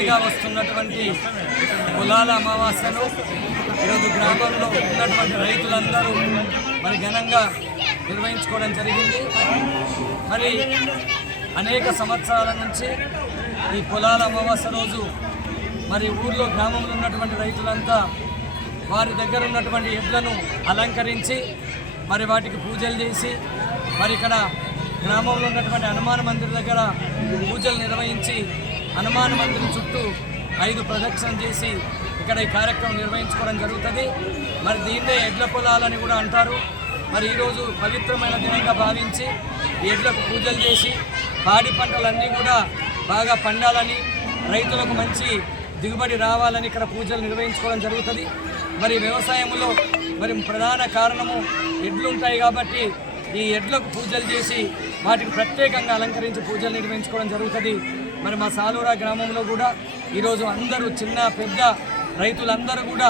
ఏడాదిగా వస్తున్నటువంటి పొలాల అమావాస్యను ఈరోజు గ్రామంలో ఉన్నటువంటి రైతులందరూ మరి ఘనంగా నిర్వహించుకోవడం జరిగింది. మరి అనేక సంవత్సరాల నుంచి ఈ పొలాల అమావాస్య రోజు మరి ఊర్లో గ్రామంలో ఉన్నటువంటి రైతులంతా వారి దగ్గర ఉన్నటువంటి ఎడ్లను అలంకరించి మరి వాటికి పూజలు చేసి మరి ఇక్కడ గ్రామంలో ఉన్నటువంటి హనుమాన్ మందిర్ దగ్గర పూజలు నిర్వహించి హనుమాన్ మందిరం చుట్టూ 5 ప్రదక్షిణలు చేసి ఇక్కడ ఈ కార్యక్రమం నిర్వహించుకోవడం జరుగుతుంది. మరి దీన్నే ఎడ్ల పొలాలని కూడా అంటారు. మరి ఈరోజు పవిత్రమైన దినంగా భావించి ఎడ్లకు పూజలు చేసి పాడి పంటలన్నీ కూడా బాగా పండాలని రైతులకు మంచి దిగుబడి రావాలని ఇక్కడ పూజలు నిర్వహించుకోవడం జరుగుతుంది. మరి వ్యవసాయంలో మరి ప్రధాన కారణము ఎడ్లు ఉంటాయి కాబట్టి ఈ ఎడ్లకు పూజలు చేసి వాటికి ప్రత్యేకంగా అలంకరించి పూజలు నిర్వహించుకోవడం జరుగుతుంది. మరి మా సాలూరా గ్రామంలో కూడా ఈరోజు అందరూ చిన్న పెద్ద రైతులందరూ కూడా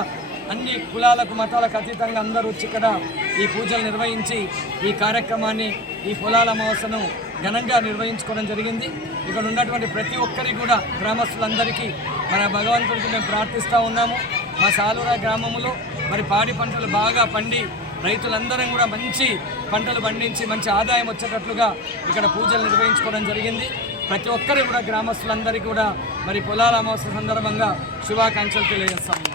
అన్ని కులాలకు మతాలకు అతీతంగా అందరూ వచ్చి ఇక్కడ ఈ పూజలు నిర్వహించి ఈ కార్యక్రమాన్ని ఈ పొలాల అమావాస్యను ఘనంగా నిర్వహించుకోవడం జరిగింది. ఇక్కడ ఉన్నటువంటి ప్రతి ఒక్కరికి కూడా గ్రామస్తులందరికీ మన భగవంతుడికి మేము ప్రార్థిస్తూ ఉన్నాము. మా సాలూరా గ్రామంలో మరి పాడి పంటలు బాగా పండి రైతులందరం కూడా మంచి పంటలు పండించి మంచి ఆదాయం వచ్చేటట్లుగా ఇక్కడ పూజలు నిర్వహించుకోవడం జరిగింది. ప్రతి ఒక్కరు కూడా గ్రామస్తులందరికీ కూడా మరి పొలాల అమావాస్య సందర్భంగా శుభాకాంక్షలు తెలియజేస్తాము.